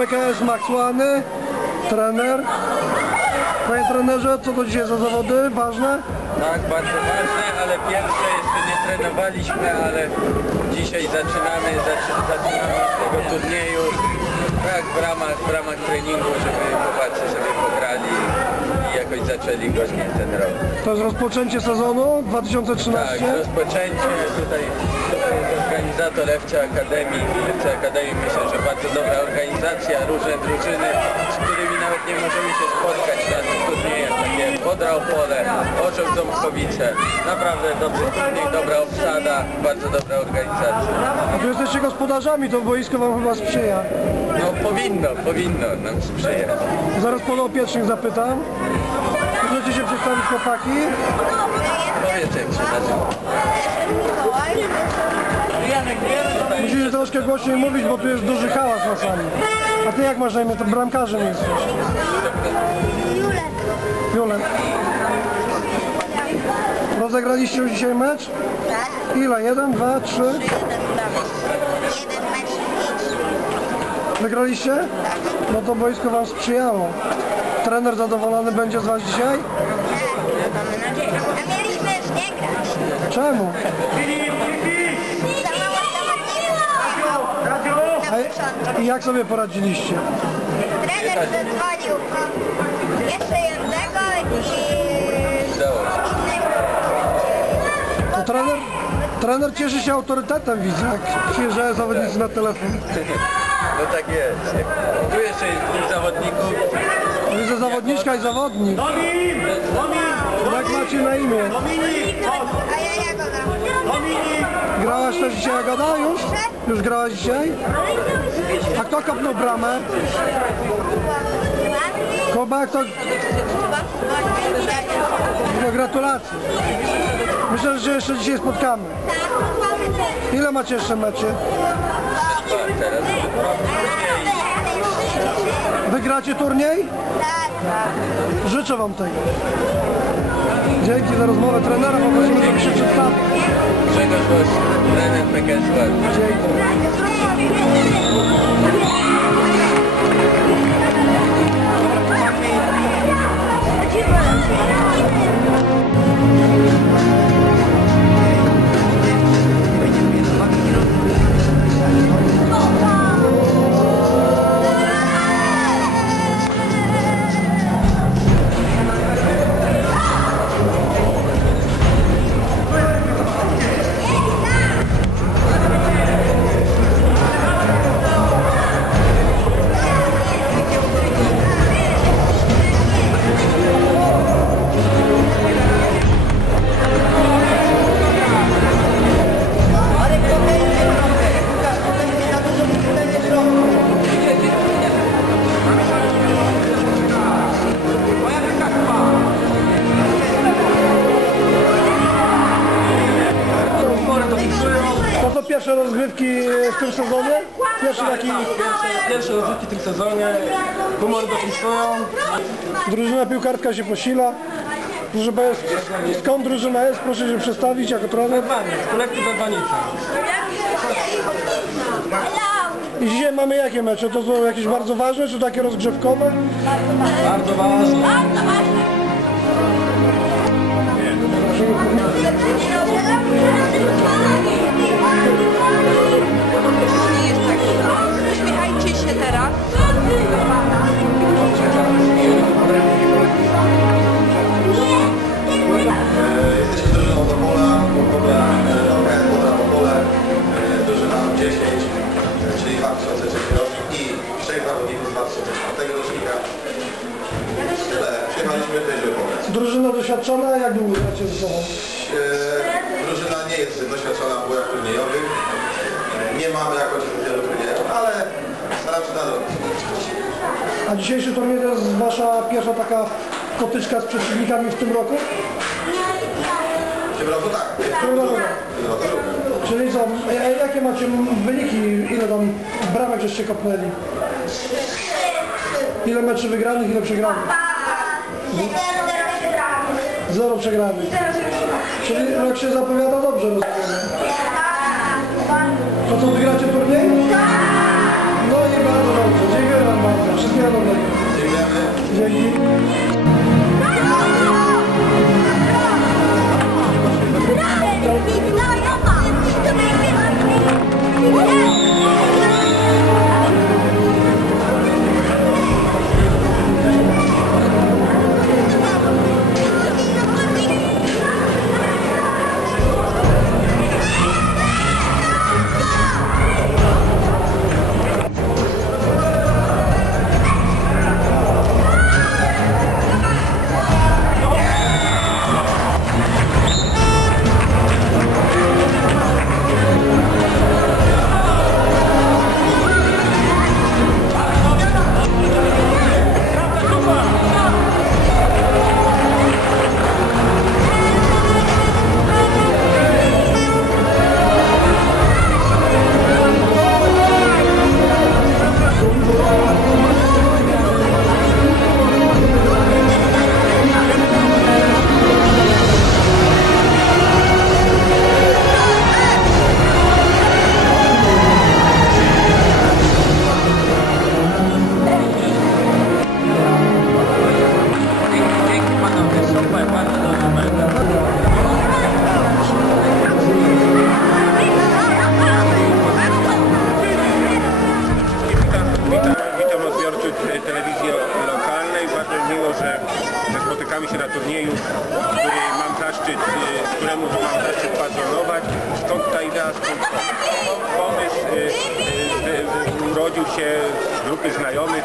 PKS Max Łany, trener. Panie trenerze, co to dzisiaj za zawody? Ważne? Tak, bardzo ważne, ale pierwsze jeszcze nie trenowaliśmy, ale dzisiaj zaczynamy, zaczy, zaczynamy tego turnieju. Tak, w ramach, w ramach treningu, żeby chłopacy sobie pograli zaczęli ten rok. To jest rozpoczęcie sezonu Tak, 2013. rozpoczęcie tutaj, organizator FC Akademii. FC Akademii myślę, że bardzo dobra organizacja, różne drużyny, z którymi nawet nie możemy się spotkać na tych turniejach, takie Podra Opole, Orzeł Ząbkowice. Naprawdę dobry turniej, dobra obsada, bardzo dobra organizacja. A tu jesteście gospodarzami, to boisko wam chyba sprzyja. No powinno, powinno nam sprzyjać. Zaraz podopiecznych zapytam. Możecie się przedstawić chłopaki? Musicie troszkę głośniej mówić, bo tu jest duży hałas na sali. A ty jak masz na imię? To bramkarzem jesteś. Julek. Julek. Rozegraliście już dzisiaj mecz? Tak. Ile? Jeden, dwa, trzy? Jeden mecz. Wygraliście? No to boisko wam sprzyjało. Trener zadowolony będzie z was dzisiaj? Czemu? I jak sobie poradziliście? Trener zadzwonił po jeszcze jednego i... To trener, trener cieszy się autorytetem, widzę, jak przyjeżdżają zawodnicy na telefon. No tak jest. Tu jeszcze jest dwóch zawodników. Widzę zawodniczka i zawodnik. Jak macie na imię? A ja jak gram? Grałaś też dzisiaj Agata już? Już grałaś dzisiaj? A kto kopnął bramę? Kobak to no, gratulacje. Myślę, że jeszcze dzisiaj spotkamy. Ile macie jeszcze meczy? Wygracie turniej? Życzę wam tego. Dzięki za rozmowę trenera, poprosimy, żeby się przedstawił. Grzegorz Woś, trener PKS. Dzięki. Humor dopisują. drużyna piłkarska się posila. Proszę Państwa, skąd drużyna jest? Proszę się przedstawić jako trener. Zadbanie, z kolekcji Zadbanica. I dzisiaj mamy jakie mecze? To są jakieś bardzo ważne, czy takie rozgrzewkowe? Bardzo ważne. Uśmiechajcie Drużyna nie jest doświadczona w bojach turniejowych. Nie mamy jakoś wielu turniejów, ale staram się nadrobić. A dzisiejszy turniej to jest Wasza pierwsza taka potyczka z przeciwnikami w tym roku? W tym roku tak. W tym roku. Roku również. Czyli co, a jakie macie wyniki, ile tam bramek żeście kopnęli? Ile meczy wygranych, ile przegranych? Zero przegranych. Czyli rok się zapowiada dobrze, rozumiem. To co, wygracie turniej? No i bardzo dobrze. Dziękuję wam bardzo. Wszystkiego dobrego. Dziękujemy. Dzięki urodził się z grupy znajomych,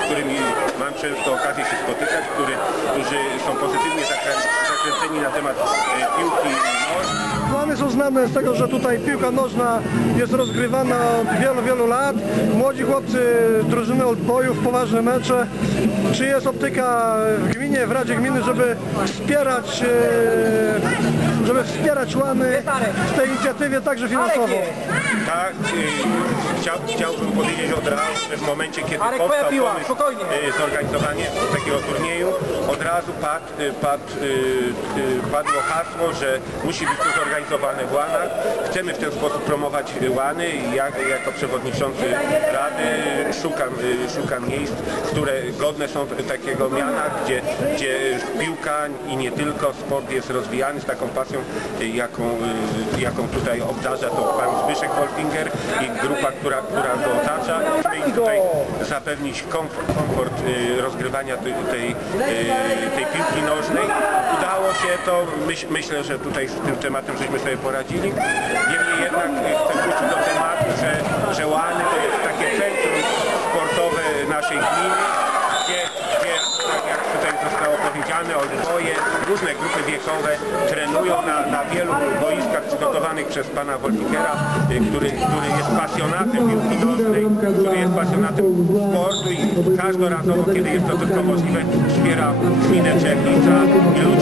z którymi mam często okazję się spotykać, który, którzy są pozytywnie zakrę- zakręceni na temat e, piłki nożnej. Plany są znane z tego, że tutaj piłka nożna jest rozgrywana od wielu, wielu lat. Młodzi chłopcy drużyny Oldboyów, poważne mecze. Czy jest optyka w gminie, w Radzie Gminy, żeby wspierać, e, żeby wspierać łany w tej inicjatywie także finansowo? Tak, y, chciał, chciałbym powiedzieć od razu, że w momencie, kiedy Arek, powstał pomysł spokojnie. y, zorganizowanie takiego turnieju, od razu padł, y, padł, padło hasło, że musi być to zorganizowane w Łanach. Chcemy w ten sposób promować Łany i ja jako przewodniczący Rady szukam, szukam miejsc, które godne są takiego miana, gdzie, gdzie piłka i nie tylko sport jest rozwijany z taką pasją, y, jaką, y, jaką tutaj obdarza to pan Zbyszek Wolfinger i grupa, która, która go otacza. Im tutaj zapewnić komfort, komfort y, rozgrywania tej, tej, y, tej piłki nożnej. Udało się to, myśl, myślę, że tutaj z tym tematem żeśmy sobie poradzili. Niemniej jednak chcę wrócić do tematu, że, że Łany to jest takie centrum sportowe naszej gminy, jak tutaj zostało powiedziane, odwoje, różne grupy wiekowe trenują na, na wielu boiskach przygotowanych przez pana Wolfikera, y, który, który jest pasjonatem piłki nożnej, który jest pasjonatem sportu i każdorazowo, kiedy jest to tylko możliwe, wspiera gminę i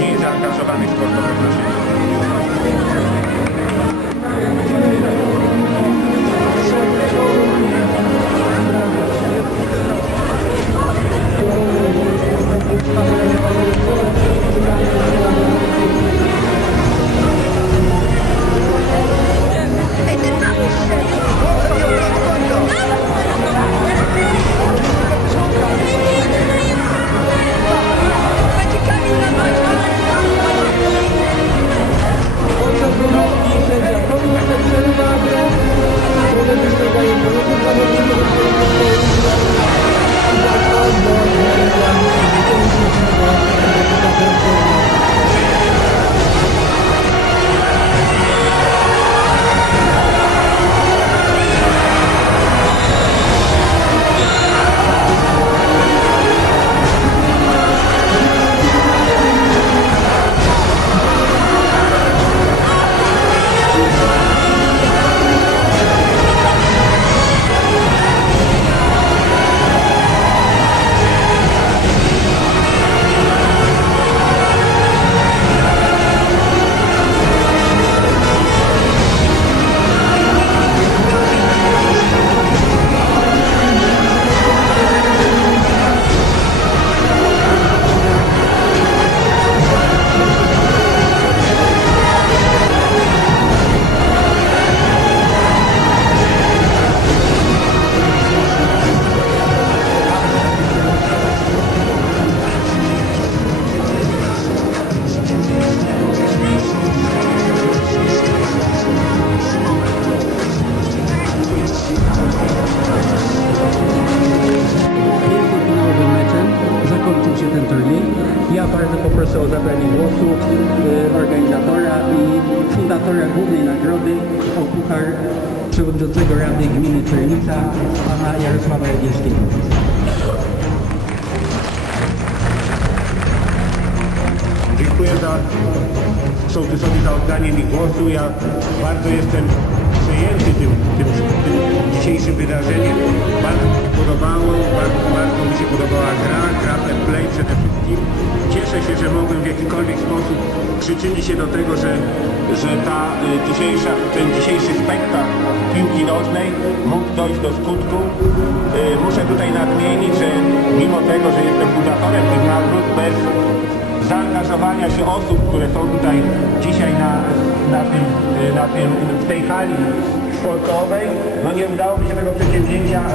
pana Jarosława Jagiełskiego. Dziękuję za sołtysowi za oddanie mi głosu. Ja bardzo jestem przejęty tym, tym, tym dzisiejszym wydarzeniem. Bardzo podobało, bardzo, bardzo mi się podobała gra, gra fair play przede wszystkim. Cieszę się, że mogłem w jakikolwiek sposób przyczynić się do tego, że, że ta y, dzisiejsza, ten dzisiejszy spektakl piłki nożnej mógł dojść do skutku. Y, muszę tutaj nadmienić, że mimo tego, że jestem fundatorem tych nagród, bez zaangażowania się osób, które są tutaj dzisiaj na, na, tym, y, na tym, w tej hali sportowej, no nie udało mi się tego przedsięwzięcia y,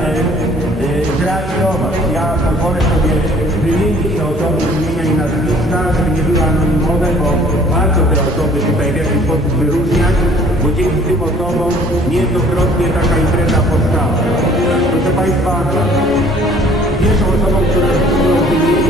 y, zrealizować. Ja pozwolę sobie wymienić te osoby, wymienia i nazwiska, żeby nie były anonimowe, bo warto te osoby tutaj w jakiś sposób wyróżniać, bo dzięki tym osobom niejednokrotnie taka impreza powstała. Proszę Państwa, Pierwszą osobą, którą wymienię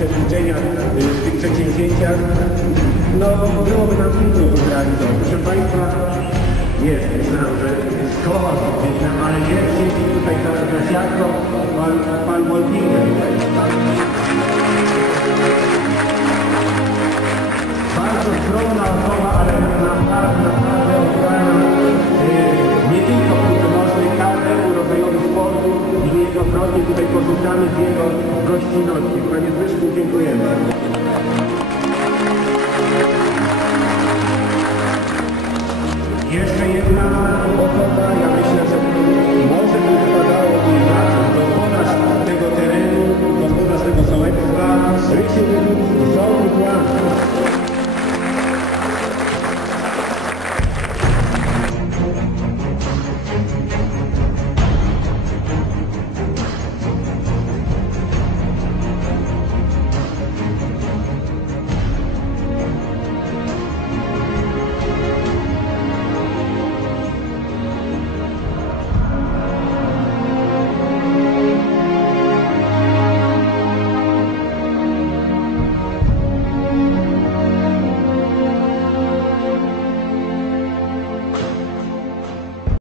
yy, w tych przedsięwzięciach, no byłoby nam trudno to zrealizować. Proszę Państwa, jest, myślałem, że szkoła, ale jest, siedzi tutaj za, za siatką pan, pan Wolfinger. Bardzo skromna osoba, zgodnie tutaj poszukamy w jego gościnności. Panie Zbyszku, dziękujemy. Jeszcze jedna osoba, ja myślę, że może by wypadało inaczej. Gospodarz tego terenu, gospodarz tego sołectwa, Rysiu Wygórski, Sołtów Łamski.